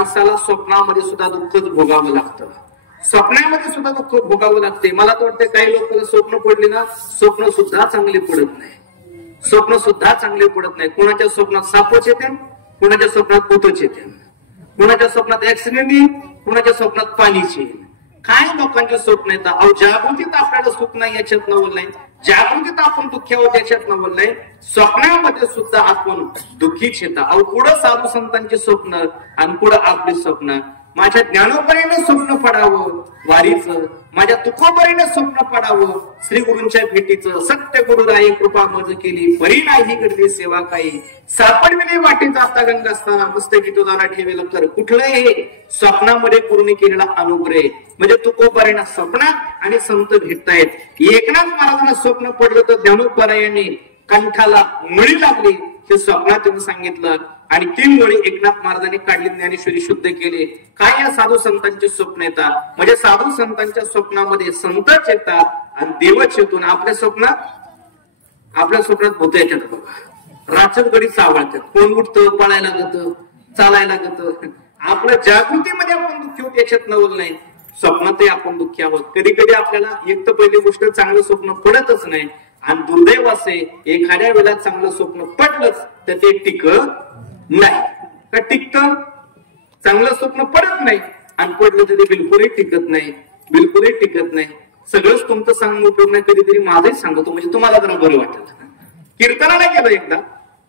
माणसाला स्वप्नामध्ये सुद्धा दुःखच भोगावं लागतं, स्वप्नामध्ये सुद्धा दुःख भोगावं लागते. मला तर वाटतं काही लोक स्वप्न पडले ना, स्वप्न सुद्धा चांगले पडत नाही, स्वप्न सुद्धा चांगले पडत नाही. कोणाच्या स्वप्नात सापच येते, कोणाच्या स्वप्नात भूतच येते, कोणाच्या स्वप्नात ऍक्सिडेंट येईल, कोणाच्या स्वप्नात पाणीची येईल. काय लोकांचे स्वप्न येतात. अहो जागृतीत आपल्याला सुख नाही याच्यात नवल नाही, जागृतीत आपण दुःखी आहोत याच्यात नवल नाही, स्वप्नामध्ये सुद्धा आपण दुःखीच येतात. अहो पुढं साधू संतांची स्वप्न आणि पुढं आपली स्वप्न. माझ्या ज्ञानोपरीने स्वप्न पडावं वारीचं, माझ्या तुकोपरीने स्वप्न पडावं श्री गुरूंच्या भेटीचं. सत्य गुरुराई कृपा मज केली, परी नाही घडली सेवा काही. सापडविली वाटे जाता गंगा असताना, मस्तकी तुझा ठेवेल कर. कुठलं हे स्वप्नामध्ये पूर्ण केलेला अनुग्रह. म्हणजे तुकोपरीने स्वप्न आणि संत भेटतायत. एकनाथ महाराजांना स्वप्न पडलं तर ज्ञानोपरायणे कंठाला मळी लागली, हे स्वप्नात येऊन सांगितलं. आणि 3 मळी एकनाथ महाराजांनी काढली, ज्ञानेश्वरी शुद्ध केले. काय या साधू संतांचे स्वप्न येतात. म्हणजे साधू संतांच्या स्वप्नामध्ये संतच येतात आणि देवच येतून. आपल्या स्वप्नात भूत येतात बघा, राचक गडी चावळतात, कोण उठतं, पळायला लागतं, चालायला लागतं. आपल्या जागृतीमध्ये आपण दुःखी होत याच्यात नवल नाही, स्वप्नातही आपण दुःखी आहोत. कधी कधी आपल्याला एक तर पहिली गोष्ट चांगलं स्वप्न पडतच नाही, आणि दुर्दैव असे एखाद्या वेळेला चांगलं स्वप्न पडलंच तर ते टिकत नाही. का टिकतं, चांगलं स्वप्न पडत नाही आणि पडलं तर ते बिलकुलही टिकत नाही, बिलकुलही टिकत नाही. सगळंच तुमचं सांगून उपयोग नाही, कधीतरी माझंही सांगतो म्हणजे तुम्हाला जरा बरं वाटेल. कीर्तनाला गेलं एकदा,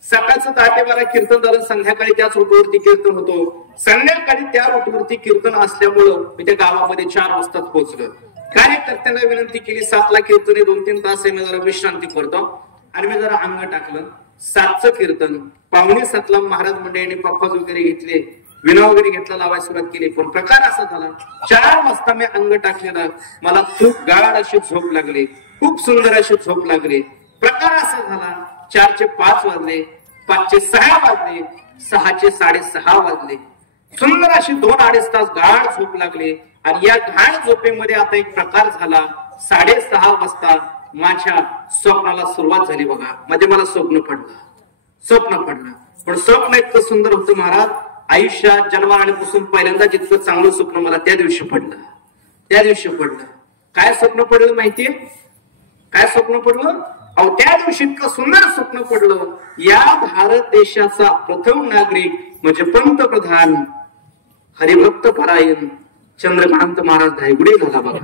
सकाळचं 10 ते 12 कीर्तन झालं, संध्याकाळी त्याच रूटवरती कीर्तन होतो. संध्याकाळी त्या रूटवरती कीर्तन असल्यामुळं मी त्या गावामध्ये 4 वाजता पोहोचलो. कार्यकर्त्यांना विनंती केली, 7 ला कीर्तन आहे, 2-3 तास आहे, मी जरा विश्रांती करतो. आणि मी जरा अंग टाकलं. 7चं कीर्तन 6:45 ला महाराज मंडळीने पप्पाज वगैरे घेतले, विना वगैरे घेतला, लावायला सुरुवात केली. पण प्रकार असा झाला, 4 वाजता मी अंग टाकलेला, मला खूप गाढ अशी झोप लागली, खूप सुंदर अशी झोप लागली. प्रकार असा झाला, 4चे 5 वाजले, 5चे 6 वाजले, 6चे 6:30 वाजले. सुंदर अशी 2-2.5 तास गाढ झोप लागली. आणि या गाढ झोपेमध्ये आता एक प्रकार झाला, 6:30 वाजता माझ्या स्वप्नाला सुरुवात झाली बघा. म्हणजे मला स्वप्न पडलं. पण स्वप्न इतकं सुंदर होतं महाराज, आयुष्यात जन्मापासून पहिल्यांदा जितकं चांगलं स्वप्न मला त्या दिवशी पडलं. काय स्वप्न पडलं माहितीये, काय स्वप्न पडलं. अहो त्या दिवशी इतकं सुंदर स्वप्न पडलं, या भारत देशाचा प्रथम नागरिक म्हणजे पंतप्रधान हरिभक्त परायण चंद्रकांत महाराज धायगुडे झाला बघा.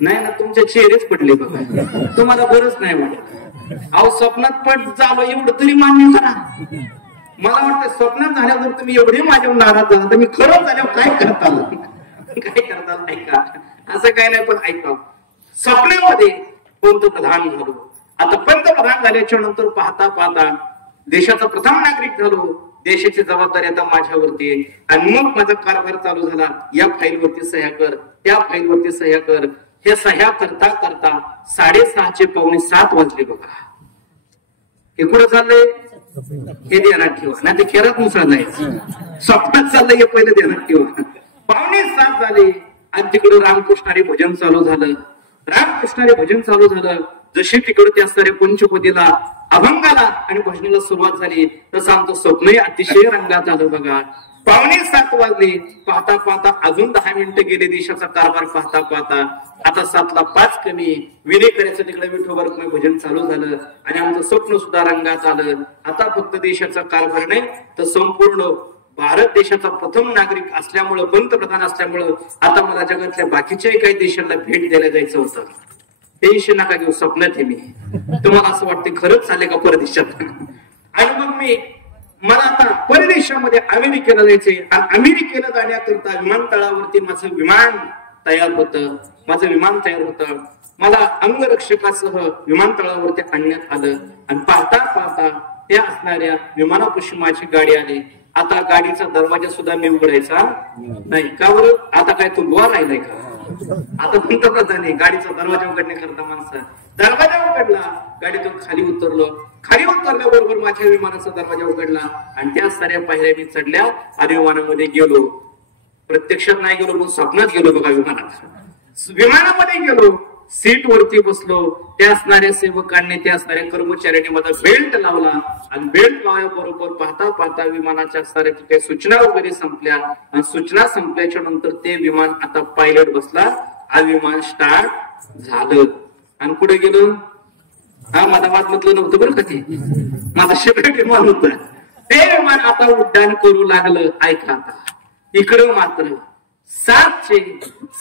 नाही ना, तुमचे चेहरेच पडले बघा, तुम्हाला बरंच नाही वाटत. अहो स्वप्नात पड झालं एवढं तरी मान्य करा. मला वाटतं स्वप्नात झाल्यावर तुम्ही एवढे माझ्यावर नाराज झाला, तर मी खरंच झाल्यावर काय करता ऐका, असं काय नाही. पण ऐका, स्वप्नामध्ये पंतप्रधान झालो. आता पंतप्रधान झाल्याच्या नंतर पाहता देशाचा प्रथम नागरिक झालो. देशाची जबाबदारी आता माझ्यावरती आहे. आणि मग माझा कारभार चालू झाला, या फाईलवरती सह्या कर, त्या फाईलवरती सह्या कर. हे सह्या करता 6:30चे 6:45 वाजले बघा. हे कुठं चाललंय हे ध्यानात ठेवा, नाही ते खेळत नुसार जायचं. स्वप्नात चाललंय हे पहिलं ध्यानात ठेवा. 6:45 झाले आणि तिकडे रामकृष्णारी भजन चालू झालं. जशी तिकडे त्या असणाऱ्या पंचपदीला अभंगाला आणि भजनाला सुरुवात झाली, तसं आमचं स्वप्नही अतिशय रंगात आलं बघा. 6:45 वाजले. पाहता अजून 10 मिनिटं गेले देशाचा कारभार पाहता. आता 7ला 5 कमी विनय करायचं तिकडे विठोबर भजन चालू झालं आणि आमचं स्वप्न सुद्धा रंगात आलं. आता फक्त देशाचा कारभार नाही तर संपूर्ण भारत देशाचा प्रथम नागरिक असल्यामुळं, पंतप्रधान असल्यामुळं आता मला जगातल्या बाकीच्याही काही देशांना भेट द्यायला जायचं होतं. टेन्शन नका घेऊ, स्वप्नात आहे मी. तुम्हाला असं वाटतं खरंच चालले का परदेशात. आणि मग मला आता परदेशामध्ये अमेरिकेला जायचंय. आणि अमेरिकेला जाण्याकरता विमानतळावरती माझं विमान तयार होतं. मला अंगरक्षकासह विमानतळावरती आणण्यात आलं. आणि पाहता त्या असणाऱ्या विमानापाशी माझी गाडी आली. आता गाडीचा दरवाजा सुद्धा मी उघडायचा नाही. का बरं, आता काय तो बुवा राहिलाय का. आता पंतप्रधान आहे, गाडीचा दरवाजा उघडण्याकरता माणसं. दरवाजा उघडला, गाडीतून खाली उतरल्याबरोबर माझ्या विमानाचा दरवाजा उघडला आणि त्या साऱ्या पायऱ्या मी चढल्या आणि विमानामध्ये गेलो. प्रत्यक्षात नाही गेलो पण स्वप्नात गेलो बघा. विमानामध्ये गेलो सीट वरती बसलो, त्या असणाऱ्या सेवकांनी त्या असणाऱ्या कर्मचाऱ्यांनी माझा बेल्ट लावला आणि बेल्ट लावल्याबरोबर पाहता पाहता विमानाच्या असणाऱ्या काही सूचना वगैरे संपल्या आणि सूचना संपल्याच्या नंतर ते विमान आता पायलट बसला, हा विमान स्टार्ट झालं आणि पुढे गेलो. हा माझा वाद म्हटलं नव्हतं बरं का, ते माझा शेवट विमान होत. ते विमान आता उड्डाण करू लागलं. ऐका आता, इकडं मात्र 7चे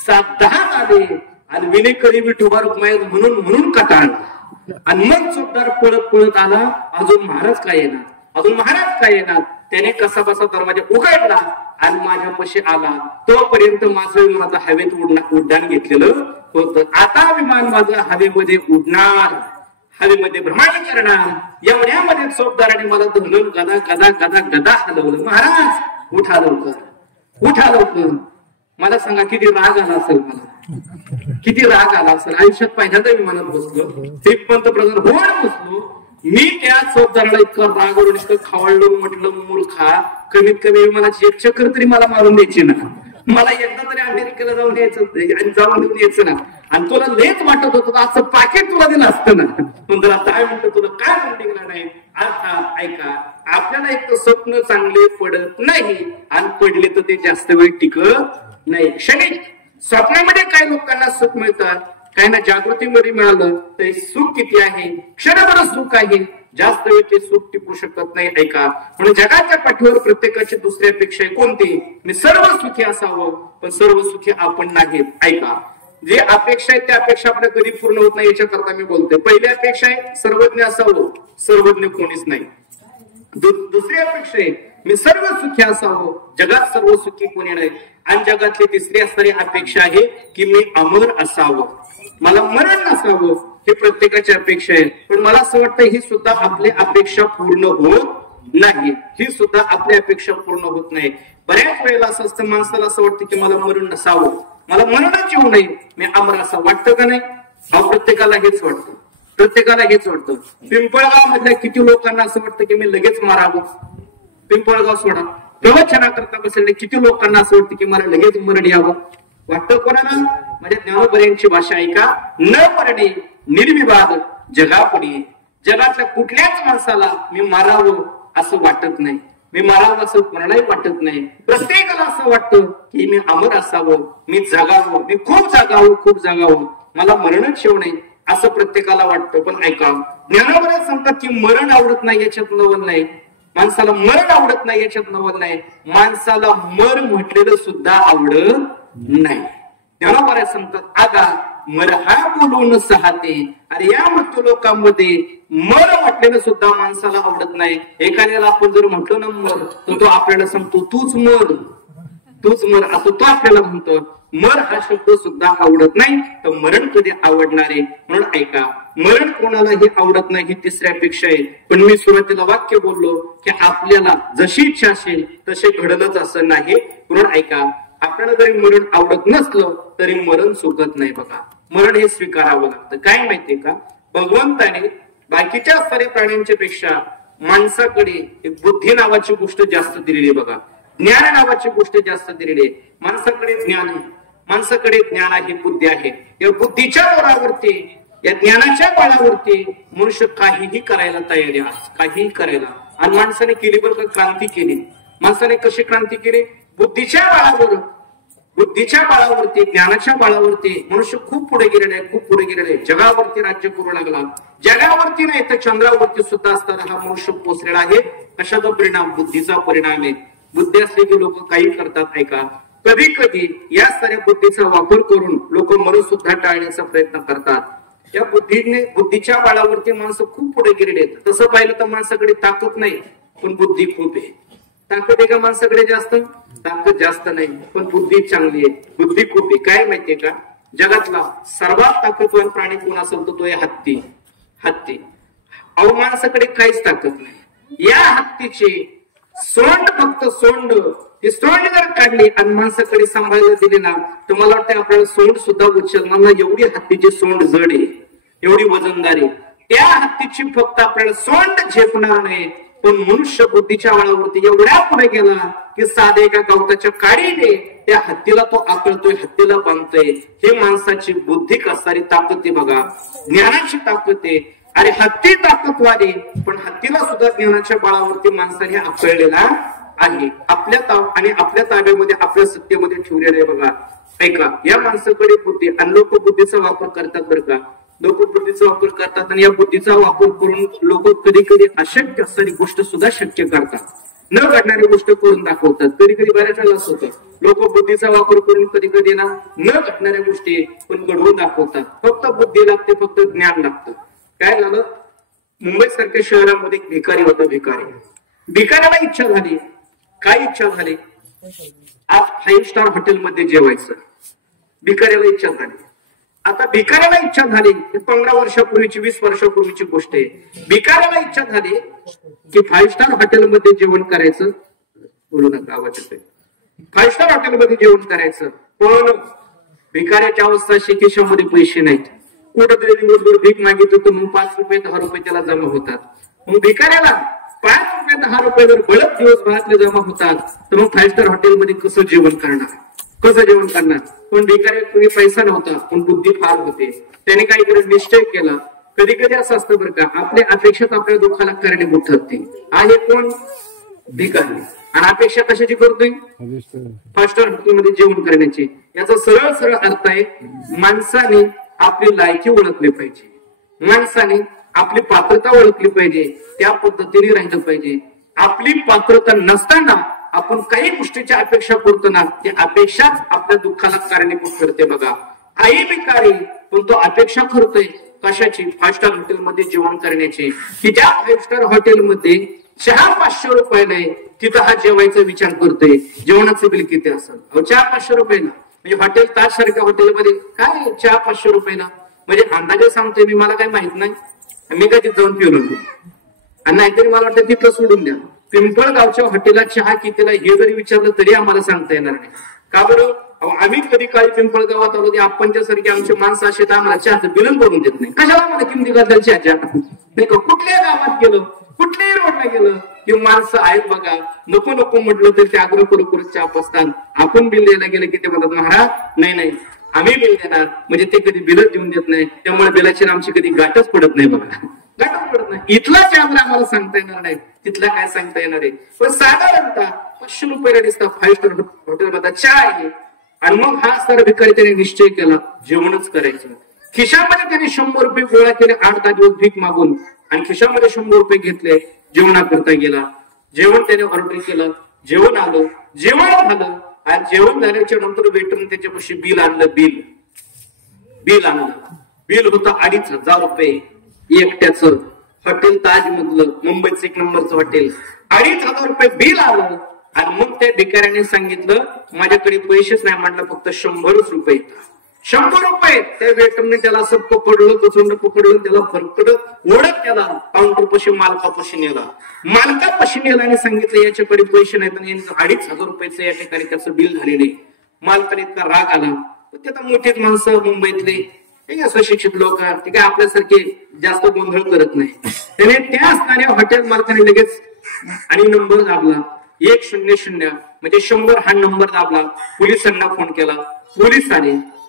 7:10 आले आणि विनेकरी विठोबा रुक्माई म्हणून कटाळला आणि मग चोपदार पळत पळत आला. अजून महाराज काय येणार, अजून महाराज काय येणार. त्याने कसा बसा दरवाजा उघडला आणि माझ्यापाशी आला. तोपर्यंत माझं विमान आता हवेत उड्डाण घेतलेलं होतं. आता विमान माझं हवेमध्ये उडणार, हवेमध्ये भ्रमण करणार. एवढ्यामध्ये चोपदाराने मला धरलं, गदा गदा गदा गदा हलवलं. महाराज उठा लवकर, उठा लवकर. मला सांगा किती राग आला असेल, मला किती राग आला असेल. आयुष्यात पहिल्यांदा विमानात बसलो, ते पंतप्रधान होऊन बसलो. मी त्या चोपदाराला इतकं रागवून इतकं खवळलो, म्हटलं मूर्खा, कमीत कमी विमानाची एक चक्कर तरी मला मारून द्यायची ना, मला एकदा तरी अमेरिकेला जाऊन यायचं आणि जाऊन देऊन यायचं ना. आणि तुला लेच वाटत होतं असं पाकिट तुला दिलं असतं ना, पण तुला 10 मिनिटं तुला काय म्हणलं नाही. आता ऐका, आपल्याला एक तर स्वप्न चांगले पडत नाही आणि पडले तर ते जास्त वेळ टिकत नाही. क्षणिक स्वप्नामध्ये काही लोकांना सुख मिळतात, काही ना जागृतीमध्ये मिळालं तर सुख किती आहे, क्षणभर सुख आहे, जास्त वेळ ते सुख टिकू शकत नाही. ऐका, म्हणून जगाच्या पाठीवर प्रत्येकाची दुसरी अपेक्षा आहे. कोणती? मी सर्व सुखी असावं, पण सर्व सुखी आपण नाहीत. ऐका, जे अपेक्षा आहे त्या अपेक्षा आपल्या कधी पूर्ण होत नाही, याच्याकरता मी बोलतोय. पहिली अपेक्षा आहे सर्वज्ञ असावं, सर्वज्ञ कोणीच नाही. दुसरी अपेक्षा आहे मी सर्व सुखी असावं, जगात सर्व सुखी कोणी नाही. आणि जगातली तिसरी असणारी अपेक्षा आहे की मी अमर असावं, मला मरण नसावं. हे प्रत्येकाची अपेक्षा आहे. पण मला असं वाटतं ही सुद्धा आपली अपेक्षा पूर्ण होत नाही, ही सुद्धा आपली अपेक्षा पूर्ण होत नाही. बऱ्याच वेळेला असं असतं, माणसाला असं वाटतं की मला मरण नसावं, मला मरणच येऊ नये, मी अमर असं वाटतं का नाही? हा प्रत्येकाला हेच वाटतं, प्रत्येकाला हेच वाटतं. पिंपळगाव मधल्या किती लोकांना असं वाटतं की मी लगेच मारावं. पिंपळगाव सोडा, प्रवचना करता बसलेल्या किती लोकांना असं वाटतं की मला लगेच मरण यावं. वाटतं कोणाला? माझ्या ज्ञानोबऱ्यांची भाषा ऐका, न मरणे निर्विवाद जगापुढे. जगातल्या कुठल्याच माणसाला मी मारावं असं वाटत नाही, मी मारावं असं कोणालाही वाटत नाही. प्रत्येकाला असं वाटतं की मी अमर असावं, मी जगावं, मी खूप जगावं, खूप जगावं, मला मरणच येऊ नये असं प्रत्येकाला वाटतं. पण ऐका, ज्ञानोबऱ्या सांगतात की मरण आवडत नाही याच्यात नवल नाही, माणसाला मरण आवडत नाही याच्यात नवल नाही, माणसाला मर म्हटलेलं सुद्धा आवडत नाही. ज्ञानोबऱ्या सांगतात आगा मर हा बोलून सहाते. अरे या मृत्यू लोकांमध्ये मर म्हटलेलं सुद्धा माणसाला आवडत नाही. एखाद्याला आपण जर म्हटलं ना मर, तर तो आपल्याला सांगतो तूच मर, तूच मर असं तो आपल्याला म्हणतो. मर हा शब्द सुद्धा आवडत नाही, तर मरण कधी आवडणार आहे? म्हणून ऐका, मरण कोणालाही आवडत नाही, ही तिसऱ्या अपेक्षा आहे. पण मी सुरुवातीला वाक्य बोललो की आपल्याला जशी इच्छा असेल तसे घडलंच असं नाही. म्हणून ऐका, आपल्याला जरी मरण आवडत नसलं तरी मरण चुकत नाही. बघा, मरण हे स्वीकारावं लागतं. काय माहितीये का, भगवंताने बाकीच्या साऱ्या प्राण्यांच्या पेक्षा माणसाकडे एक बुद्धी नावाची गोष्ट जास्त दिलेली आहे. बघा, ज्ञान नावाची गोष्ट जास्त दिलेली आहे. माणसाकडे ज्ञान आहे, माणसाकडे ज्ञान आहे, बुद्धी आहे. या बुद्धीच्या बळावरती, या ज्ञानाच्या बळावरती मनुष्य काहीही करायला तयार आहे, काहीही करायला. आणि माणसाने केली बरं का, क्रांती केली. माणसाने कशी क्रांती केली? बुद्धीच्या बळावर, बुद्धीच्या बळावरती, ज्ञानाच्या बळावरती मनुष्य खूप पुढे गेलेला आहे, खूप पुढे गेलेला आहे. जगावरती राज्य करू लागला. जगावरती नाही तर चंद्रावरती सुद्धा असताना हा मनुष्य पोचलेला आहे. कशाचा परिणाम? बुद्धीचा परिणाम आहे. बुद्धी असले की लोक काही करतात. ऐका, कधी कधी या साऱ्या बुद्धीचा वापर करून लोक मरण सुद्धा टाळण्याचा प्रयत्न करतात. या बुद्धीच्या बळावरती माणसं खूप पुढे गेलेले आहेत. तसं पाहिलं तर माणसाकडे ताकद नाही, पण बुद्धी खूप आहे. ताकद आहे का माणसाकडे जास्त? ताकद जास्त नाही, पण बुद्धी चांगली आहे, बुद्धी खूप आहे. काय माहितीये का, जगातला सर्वात ताकदवान प्राणी कोण असेल तर तो आहे हत्ती. हत्ती. अहो, माणसाकडे काहीच ताकद नाही. या हत्तीचे सोंड, फक्त सोंड, ही सोंड जर काढली आणि माणसाकडे सांभाळायला दिली ना, तर मला वाटतं आपल्याला सोंड सुद्धा उचलणार नाही, एवढी हत्तीची सोंड जड आहे, एवढी वजनदार आहे. त्या हत्तीची फक्त आपल्याला सोंड झेपणार नाही, पण मनुष्य बुद्धीच्या बळावरती एवढ्या पुढे गेला की साधे एका गवताच्या काडीने त्या हत्तीला तो आकळतोय, हत्तीला बांधतोय. हे माणसाची बुद्धी असणारी ताकद आहे बघा, ज्ञानाची ताकद आहे. अरे हत्ती ताकदवादी, पण हत्तीला सुद्धा ज्ञानाच्या बळावरती माणसाने आकळलेला आहे. आपल्या ताब्यामध्ये, आपल्या सत्तेमध्ये ठेवलेलं आहे बघा. ऐका, या माणसाकडे बुद्धी आणि लोक बुद्धीचा वापर करतात बरं का. लोक बुद्धीचा वापर करतात आणि या बुद्धीचा वापर करून लोक कधी कधी अशक्य असणारी गोष्ट सुद्धा शक्य करतात, न घडणारी गोष्ट करून दाखवतात. कधी कधी बऱ्याच वेळेला असं होतं, लोक बुद्धीचा वापर करून कधी कधी ना न घडणाऱ्या गोष्टी पण घडवून दाखवतात. फक्त बुद्धी लागते, फक्त ज्ञान लागतं. काय झालं, मुंबई सारख्या शहरामध्ये एक भिकारी होता. भिकाऱ्याला इच्छा झाली. काय इच्छा झाली, आज 5 स्टार हॉटेलमध्ये जेवायचं. भिकाऱ्याला इच्छा झाली. आता भिकाऱ्याला इच्छा झाली, 15 वर्षापूर्वीची 20 वर्षापूर्वीची गोष्ट आहे. भिकाऱ्याला इच्छा झाली की 5 स्टार हॉटेलमध्ये जेवण करायचं. बोलू नका, आवाज येतोय. 5 स्टार हॉटेलमध्ये जेवण करायचं, पण भिकाऱ्याची अवस्था अशी खिशामध्ये पैसे नाहीत. कुठेतरी दिवसभर भीक मागितलं तर मग 5 रुपये 10 रुपये त्याला जमा होतात. मग भिकाऱ्याला 5 रुपये 10 रुपये जर बळत दिवसभरातले जमा होतात, तर मग 5 स्टार हॉटेलमध्ये कसं जेवण करणार? पण भिकाऱ्याकडे पैसा नव्हता, पण बुद्धी फार होते. त्याने काय केलं, निश्चय केला. कधी कधी असं असतं बरं का, आपल्या अपेक्षाच आपल्या दुःखाला कारणीभूत ठरते. आहे कोण? भिकारी. आणि अपेक्षा कशाची करतोय? 5 स्टार हॉटेलमध्ये जेवण करण्याची. याचा सरळ सरळ अर्थ आहे, माणसाने आपली लायकी ओळखली पाहिजे, माणसाने आपली पात्रता ओळखली पाहिजे, त्या पद्धतीने राहिलं पाहिजे. आपली पात्रता नसताना आपण काही गोष्टीच्या अपेक्षा करतो ना, ती अपेक्षाच आपल्या दुःखाला कारणीभूत ठरते बघा. आई भिकारी, पण तो अपेक्षा करतोय कशाची? 5 स्टार हॉटेलमध्ये जेवण करण्याची. की त्या 5 स्टार हॉटेलमध्ये चहा 500 रुपयाला, तिथं हा जेवायचा विचार करतोय. जेवणाचं बिल किती असेल? चहा 500 रुपयाला. म्हणजे हॉटेल ताज सारख्या हॉटेलमध्ये काय चहा 500 रुपयाला? म्हणजे अंदाजे सांगतोय मी, मला काही माहित नाही, मी कधी जाऊन पिलो नाही. आणि नाहीतरी मला वाटतं तिथं सोडून द्या. पिंपळगावच्या हॉटेलला चहा कितीला हे जरी विचारलं तरी आम्हाला सांगता येणार नाही. का बरं? आम्ही कधी काळी पिंपळगावात आलो, आपणच्या सारखे आमचे माणसं असे तर आम्हाला चहाचं बिलन करून देत नाही. कशाला आम्हाला किमती घालतात चहाच्या? नाही का, कुठल्याही गावात गेलं, कुठल्याही रोडला गेलं की माणसं आहेत बघा, नको नको म्हटलं तर ते आग्रह करू चहा पसतात. आपण बिल द्यायला गेलं की ते म्हणतात, महाराज नाही आम्ही बिल देणार. म्हणजे ते कधी बिलच देऊन देत नाही. त्यामुळे बिलाची आमची कधी गाठच पडत नाही बघा, गाठच पडत नाही. इथला चहा आम्हाला सांगता येणार नाही, तिथला काय सांगता येणार आहे. पण साधारणतः 500 रुपयाला दिसता 5 स्टार हॉटेलमध्ये चहा आहे. आणि मग हा सारा भिकारी त्याने निश्चय केला, जेवणच करायचं. खिशामध्ये त्याने 100 रुपये गोळा केले 8-10 दिवस भीक मागून, आणि खिशामध्ये 100 रुपये घेतले. जेवणाकरता गेला, जेवण त्याने ऑर्डर केलं, जेवण आलं, जेवण झालं. आणि जेवण झाल्याच्या नंतर वेटरने त्याच्यापाशी बिल आणलं. बिल होतं 2,500 रुपये एकट्याचं. हॉटेल ताज मधलं, मुंबईचं 1 नंबरचं हॉटेल. 2,500 रुपये बिल आलं. आणि मग त्या भिकाऱ्याने सांगितलं, माझ्याकडे पैसेच नाही. म्हटलं फक्त 100 रुपये. 100 रुपये. त्या वेटरने त्याला असं पकडलं, कचोंड पकडलं, त्याला फरकडत ओढत त्याला काउंटरपाशी मालकापाशी नेला. मालकापाशी नेला आणि सांगितलं, याच्याकडे पैसे नाहीत आणि यांचं 2,500 रुपयाचं या ठिकाणी त्याचं बिल झालेले. मालकाला इतका राग आला. ते आता मोठीच माणसं मुंबईतले, ठीक आहे, सुशिक्षित लोक, ठीक आहे, आपल्यासारखे जास्त गोंधळ करत नाही. त्याने त्या असणाऱ्या हॉटेल मालकाने लगेच आणि नंबर दाबला 100, म्हणजे 100 हा नंबर दाबला. पोलिसांना फोन केला.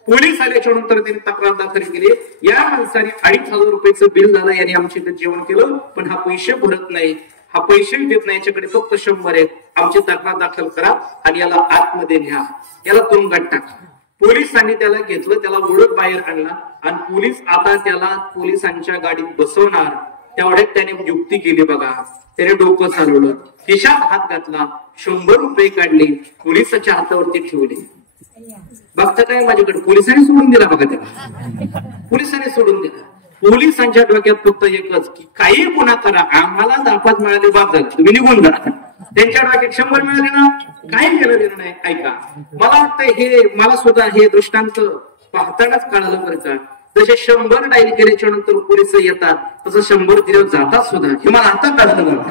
पोलीस आल्याच्या नंतर त्यांनी तक्रार दाखल केली. या माणसाने 2,500 रुपयाचं बिल झालं, याने आमच्या इथे जेवण केलं, पण हा पैसे भरत नाही, हा पैसे देत नाही, याच्याकडे फक्त 100 आहेत. आमची तक्रार दाखल करा आणि याला आतमध्ये न्या, याला तुरुंगात टाका. पोलिसांनी त्याला घेतलं, त्याला ओढत बाहेर आणला. आणि पोलीस आता त्याला पोलिसांच्या गाडीत बसवणार, तेवढ्यात त्याने युक्ती केली बघा. त्याने डोकं चालवलं, खिशात हात घातला, 100 रुपये काढले, पोलिसाच्या हातावरती ठेवले. बघता काय माझ्याकडे पोलिसांनी सोडून दिला बघा त्याला. पोलिसांनी सोडून दिला. पोलिसांच्या डोक्यात फक्त एकच की काही गुन्हा करा, आम्हाला 10-5 मिळाले बाप झालं, तुम्ही निघून जा. त्यांच्या डोक्यात 100 मिळाले ना, काही केलं देणं नाही. ऐका, मला वाटतं हे मला सुद्धा हे दृष्टांत पाहतानाच कळालं बरं का. जसे 100 डायल केल्याच्या नंतर पोलिस येतात, तसं 100 दिवस जातात सुद्धा. हे मला आता कळलं,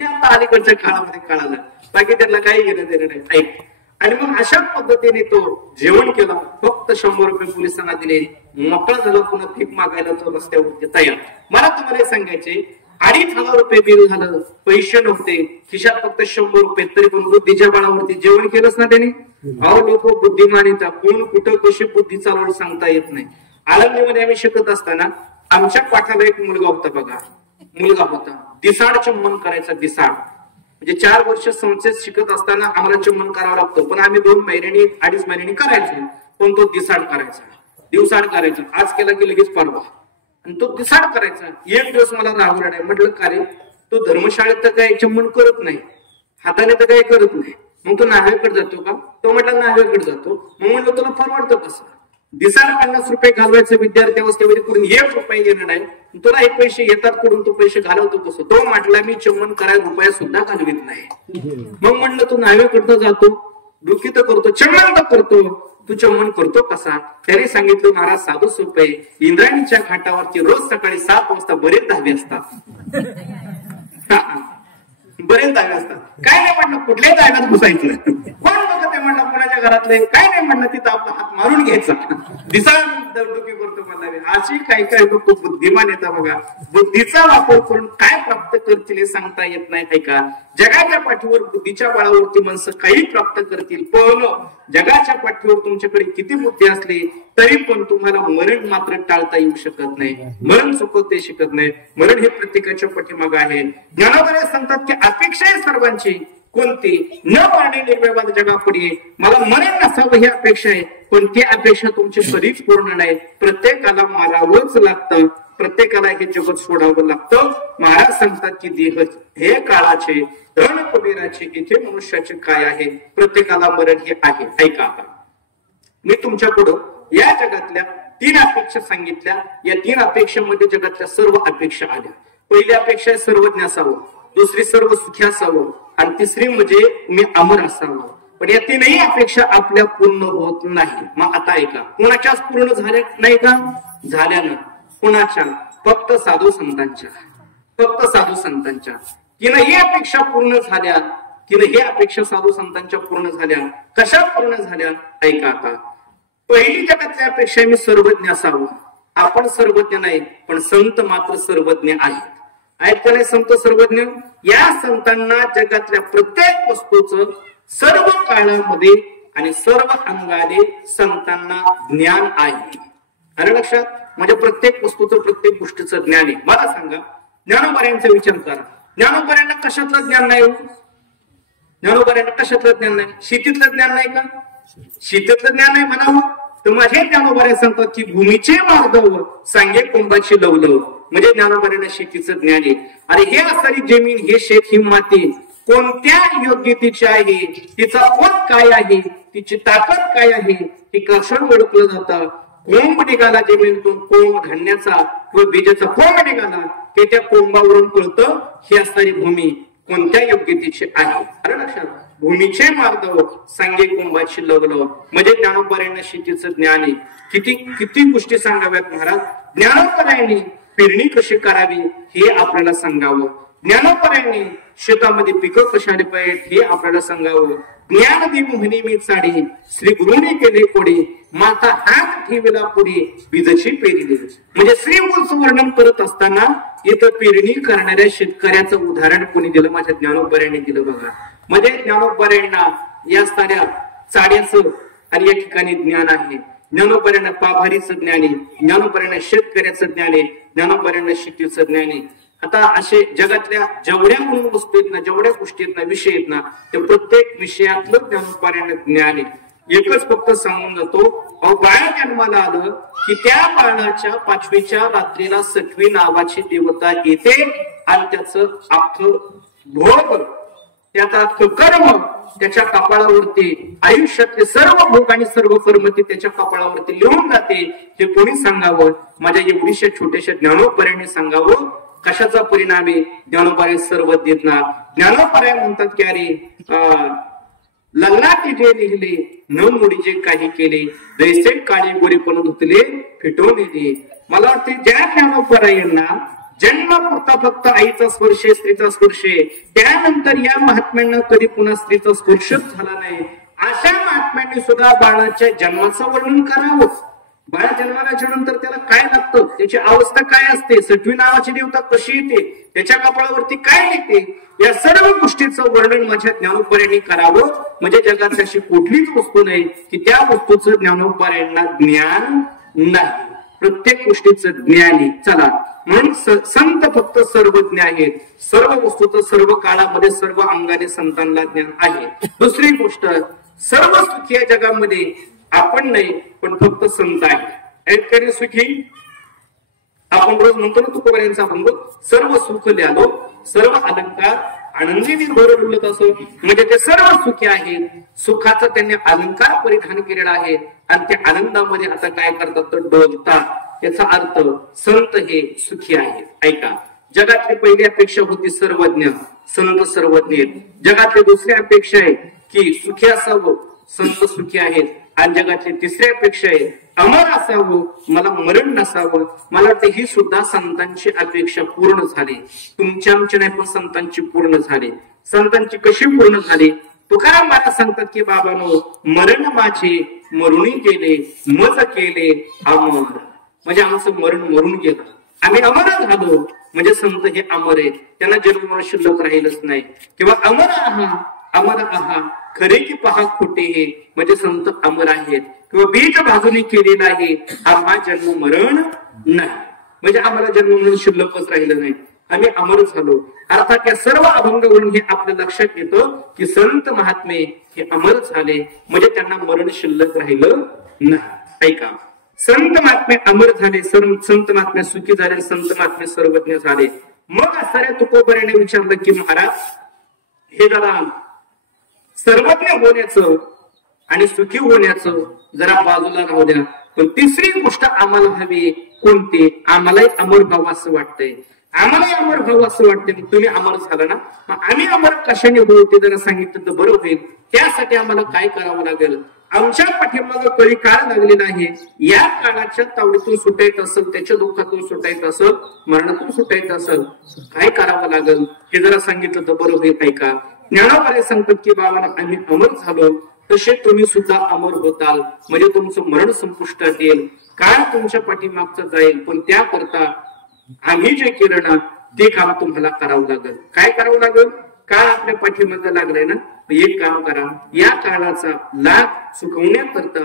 हे आता अलीकडच्या काळामध्ये कळालं. बाकी त्यांना काही घेणं देणं नाही. ऐक, आणि मग अशा पद्धतीने तो जेवण केला. फक्त 100 रुपये पोलिसांना दिले. मोकळा झाला. पुन्हा भीक मागायला तो रस्त्यावरती तयार. मला तुम्हाला सांगायचे, ₹2,500 बिल झालं, पैसे नव्हते, खिशात फक्त ₹100, तरी पण बुद्धीच्या बळावरती जेवण केलंच ना त्याने. अहो लोक बुद्धिमान येतात, कोण कुठं कशी बुद्धी चालवून सांगता येत नाही. आळंदीमध्ये आम्ही शिकत असताना आमच्या पाठाला एक मुलगा होता बघा, मुलगा होता दिसाड चुंबन करायचा. दिसाड म्हणजे 4 वर्ष संस्थेत शिकत असताना आम्हाला चुंबन करावं लागतं, पण आम्ही 2 महिन्यांनी 2.5 महिन्यांनी करायचो. पण तो दिसाड करायचा, दिवसाड करायचा. आज केला की लगेच परवा. आणि तो दिसाड करायचा. एक दिवस मला रागवला नाही. म्हटलं का रे, तो धर्मशाळेत तर काही चुंबन करत नाही, हाताने तर काही करत नाही, मग तो नाव्याकडे जातो का? तो म्हटला नाव्याकडे जातो. मग म्हटलं तुला परवडतं कसं? दिसाड ₹50 घालवायचं विद्यार्थी अवस्थेमध्ये करून ₹1 येणं नाही, तुला 1 पैसे येतात करून तू पैसे घालवतो कसं? तो म्हटला मी चुंबन करायला ₹1 सुद्धा घालवित नाही. मग म्हणलं तू नाव्याकडं जातो, डुकी तर करतो, चुंबन तर करतो, तू चुंबन करतो कसा? त्याने सांगितलं महाराज साधं सोपं आहे. इंद्रायणीच्या घाटावरती रोज सकाळी 7 वाजता बरेच धावे असतात. बरेच धावे असतात. काय नाही म्हणलं कुठल्याही धाव्यात घुसायचं. कोण बघत आहे म्हणलं कोणाच्या घरातले, काय नाही म्हणलं तिथं आपला हात मारून घ्यायचा. दिसाड डुकी करतो म्हणणारे अशी काय काय लोक बुद्धिमान येतात बघा. बुद्धीचा वापर करून काय प्राप्त करतील हे सांगता येत नाही का? जगाच्या पाठीवर बुद्धीच्या बळावरती माणसं काही प्राप्त करतील, पण जगाच्या पाठीवर तुमच्याकडे किती बुद्धी असली तरी पण तुम्हाला मरण मात्र टाळता येऊ शकत नाही. मरण चुकवते शिकत नाही. मरण हे प्रत्येकाच्या पाठीमागे आहे. ज्ञानोबा सांगतात की अपेक्षा आहे सर्वांची, कोणती? न पारणे निर्व्यवहार जगापुढे मला मरण नसावं ही अपेक्षा आहे, पण ती अपेक्षा तुमची कधीच पूर्ण नाही. प्रत्येकाला मारावंच लागतं, प्रत्येकाला हे जगत सोडावं लागतं. महाराज सांगतात की देह हे काळाचे, रण कुबेराचे, इथे मनुष्याचे काय आहे? प्रत्येकाला मरण हे आहे. ऐका आता मी तुमच्या पुढं या जगातल्या 3 अपेक्षा सांगितल्या. या 3 अपेक्षांमध्ये जगातल्या सर्व अपेक्षा आल्या. पहिली अपेक्षा आहे सर्वज्ञ असावं, दुसरी सर्व सुखी असावं, आणि तिसरी म्हणजे मी अमर असावं. पण या 3ही अपेक्षा आपल्या पूर्ण होत नाही. मग आता ऐका, कोणाच्याच पूर्ण झाल्या नाही का? झाल्या ना. कोणाच्या? फक्त साधू संतांच्या. फक्त साधू संतांच्या. तिनही अपेक्षा पूर्ण झाल्या. तिनही अपेक्षा साधू संतांच्या पूर्ण झाल्या. कशा पूर्ण झाल्या? ऐका आता. पहिली जगातल्या अपेक्षा मी सर्वज्ञ असावं. आपण सर्वज्ञ नाही, पण संत मात्र सर्वज्ञ आहेत. ऐकता नाही संत सर्वज्ञ? या संतांना जगातल्या प्रत्येक वस्तूचं सर्व काळामध्ये आणि सर्व अंगाने संतांना ज्ञान आहे. अरे लक्षात? म्हणजे प्रत्येक वस्तूचं प्रत्येक गोष्टीचं ज्ञान आहे. मला सांगा, ज्ञानोबाऱ्यांचा विचार करा. ज्ञानोबाऱ्यांना कशातलं ज्ञान नाही? ज्ञानोबाऱ्यांना कशातलं ज्ञान नाही? शेतीतलं ज्ञान नाही का? शेतीतलं ज्ञान नाही म्हणावं तर माझे ज्ञानोबाऱ्या सांगतात की भूमीचे मार्दव सांगे कुंभाची लवलव, म्हणजे ज्ञानोबाऱ्यांना शेतीचं ज्ञान आहे. अरे हे असणारी जमीन, हे शेत, ही माती कोणत्या योग्यतेची आहे, तिचा पोत काय आहे, तिची ताकद काय आहे, हे कसं ओळखलं जातं? कोंब निघाला जमिनीतून, कोंब धान्याचा किंवा बीजाचा कोंब निघाला, ते त्या कोंबावरून कळतं ही असणारी भूमी कोणत्या योग्यतेची आहे. अरे लक्षात? भूमीचे मार्दव सांगे कुंभाची लवलव, म्हणजे ज्ञानोबाऱ्यांना शेतीचं ज्ञान आहे. किती किती गोष्टी सांगाव्यात महाराज. ज्ञानोबाऱ्यांनी पेरणी कशी करावी हे आपल्याला सांगावं. ज्ञानोबाऱ्यांनी शेतामध्ये पिकं कशी आली पाहिजेत हे आपल्याला सांगावं. ज्ञानदेव म्हणे मी चाडी, श्री गुरुने केले कोडे, माता हात ठेवला पुढे, बीजची पेरणी. म्हणजे श्रीमूलचं वर्णन करत असताना इथं पेरणी करणाऱ्या शेतकऱ्याचं उदाहरण कोणी दिलं? माझ्या ज्ञानोबाऱ्यांनी दिलं बघा. म्हणजे ज्ञानोबाऱ्यांना या साऱ्या चाड्याचं आणि या ठिकाणी ज्ञान आहे. ज्ञानोबाऱ्यांना पाभारीचं ज्ञान आहे, ज्ञानोबाऱ्यांना शेतकऱ्याचं ज्ञान आहे, ज्ञानोबाऱ्यांना शेतीचं ज्ञान आहे. आता असे जगातल्या जेवढ्या म्हणून वस्तू आहेत ना, जेवढ्या गोष्टी आहेत ना, विषय आहेत ना, त्या प्रत्येक विषयातलं ज्ञानोबाऱ्यांना ज्ञान आहे. एकच फक्त सांगून जातो, बाळ जन्माला आलं की त्या बाळाच्या 5वीच्या रात्रीला सटवी नावाची देवता येते आणि त्याचं अख्खं भोग, त्याचा कर्म त्याच्या कपाळावरती, आयुष्यातले सर्व भोग आणि सर्व कर्म ते त्याच्या कपाळावरती लिहून जाते. हे कोणी सांगावं? माझ्या एवढीशा छोट्याशा ज्ञानोबाऱ्यांनी सांगावं. कशाचा परिणाम आहे? ज्ञानोबाऱ्या सर्व देत ना. ज्ञानोबाऱ्या म्हणतात की अरे लग्नात जे लिहिले न मुडीचे काही केले, जैसे काळी गोरी पण धुतले फिटवून येते. मला वाटते ज्या ज्ञानोबाऱ्यांना जन्मापुरता फक्त आईचा स्पर्श, स्त्रीचा स्पर्श, त्यानंतर या महात्म्यांना कधी पुन्हा स्त्रीचा स्पर्शच झाला नाही, अशा महात्म्यांनी सुद्धा बाळाच्या जन्माचं वर्णन करावं. बाळा जन्माच्या नंतर त्याला काय लागतं, त्याची अवस्था काय असते, सटवी नावाची देवता कशी येते, त्याच्या कपाळावरती काय येते, या सर्व गोष्टीचं वर्णन माझ्या ज्ञानोपाऱ्यांनी करावं. म्हणजे जगात अशी कुठलीच वस्तू नाही की त्या वस्तूचं ज्ञानोपाऱ्यांना ज्ञान नाही. प्रत्येक गोष्टीचं ज्ञान आहे. चला, म्हणून संत फक्त सर्वज्ञ आहेत. सर्व वस्तूचं सर्व काळामध्ये सर्व अंगाने संतांना ज्ञान आहे. दुसरी गोष्ट, सर्व सुखी या जगामध्ये आपण नाही पण फक्त संत आहे. सुखी आपण रोज म्हणतो ना, तुकोबाऱ्यांचा आपण सर्व सुख ल्यालो, सर्व अलंकार आनंदीने भरवलं असं, म्हणजे ते सर्व सुखी आहेत. सुखाचा त्यांनी अलंकार परिधान केलेला आहे आणि ते आनंदामध्ये आता काय करतात तर डोलतात. याचा अर्थ संत हे सुखी आहेत. ऐका, जगातली पहिली अपेक्षा होती सर्वज्ञ, संत सर्वज्ञ. जगातली दुसरी अपेक्षा आहे की सुखी असावं, संत सुखी आहेत. आणि जगातली तिसरी अपेक्षा आहे अमर असावं, मला मरण नसावं. मला वाटतं ही सुद्धा संतांची अपेक्षा पूर्ण झाली. तुमच्या आमची नाही पण संतांची पूर्ण झाली. संतांची कशी पूर्ण झाली? तुकाराम मला सांगतात की बाबांनो, मरण माझे मरुणी गेले, मज केले अमर. म्हणजे आमचं मरण मरून गेलं, आम्ही अमर झालो. म्हणजे संत हे अमर आहेत, त्यांना जन्म शिल्लक राहिलच नाही. किंवा अमर आहा, अमर आहा खरे की पहा खोटे हे, म्हणजे संत अमर आहेत. किंवा बीज भाजून केलेला आहे, आम्हा जन्म मरण नाही. म्हणजे आम्हाला जन्म मरण शिल्लकच राहिलं नाही, आम्ही अमर झालो. अर्थात या सर्व अभंगावरून हे आपल्या लक्षात येतं की संत महात्मे हे अमर झाले, म्हणजे त्यांना मरण शिल्लक राहिलं नाही. ऐका, संत महात्मे अमर झाले, संत महात्मे सुखी झाले, संत महात्मे सर्वज्ञ झाले. मग असणाऱ्या तुकोबाऱ्याने विचारलं की महाराज, हे जरा सर्वज्ञ होण्याचं आणि सुखी होण्याचं जरा बाजूला राहू द्या, पण तिसरी गोष्ट आम्हाला हवी. कोणती? आम्हालाही अमर भाव असं वाटतंय, आम्हालाही अमर भाव असं वाटतंय. तुम्ही अमर झाला ना, मग आम्ही अमर कशाने होऊ ते जरा सांगितलं तर बरं होईल. त्यासाठी आम्हाला काय करावं लागेल? आमच्या पाठीमागे कळी काळ लागलेला आहे. या काळाच्या तावडीतून सुटायचं असेल, त्याच्या दुःखातून सुटायचं असेल, मरणातून सुटायचं असेल, काय करावं लागेल हे जरा सांगितलं तर बरं होईल. ऐका, ज्ञानोबारे सांगतात की बाबांना आम्ही अमर झालो, तसे तुम्ही सुद्धा अमर होताल. म्हणजे तुमचं मरण संपुष्टात येईल, काळ तुमच्या पाठीमागचं जाईल. पण त्याकरता आम्ही जे केलं ना ते काम तुम्हाला करावं लागेल. काय करावं लागेल? काळ आपल्या पाठीमागे लागलाय ना, एक काम करा, या काळाचा लाभ चुकवण्याकरता,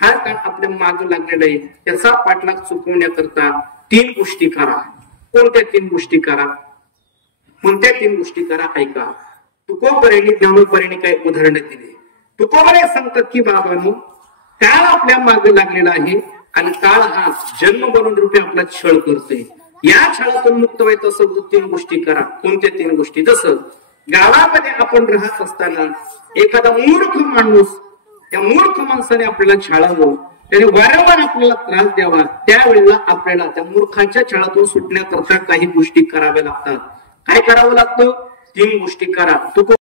हा काळ आपल्या मागे लागलेला आहे त्याचा पाठलाग चुकवण्याकरता 3 गोष्टी करा. कोणत्या 3 गोष्टी करा? कोणत्या 3 गोष्टी करा? ऐका, तुकोबाऱ्यांनी ज्ञानोबाऱ्यांनी काय उदाहरण दिले. तुकोबारे सांगतात की बाबांनो, काळ आपल्या मागे लागलेला आहे आणि काळ हा जन्म बनून रूपे आपला छळ करतोय. या छळातून मुक्त व्हायचं असेल तर 3 गोष्टी करा. कोणत्या 3 गोष्टी? जसं गावामध्ये आपण राहत असताना एखादा मूर्ख माणूस, त्या मूर्ख माणसाने आपल्याला छळावं, त्याने वारंवार आपल्याला त्रास द्यावा, त्यावेळेला आपल्याला त्या मूर्खाच्या छळातून सुटण्याकरता काही गोष्टी कराव्या लागतात. काय करावं लागतं? 3 गोष्टी करा.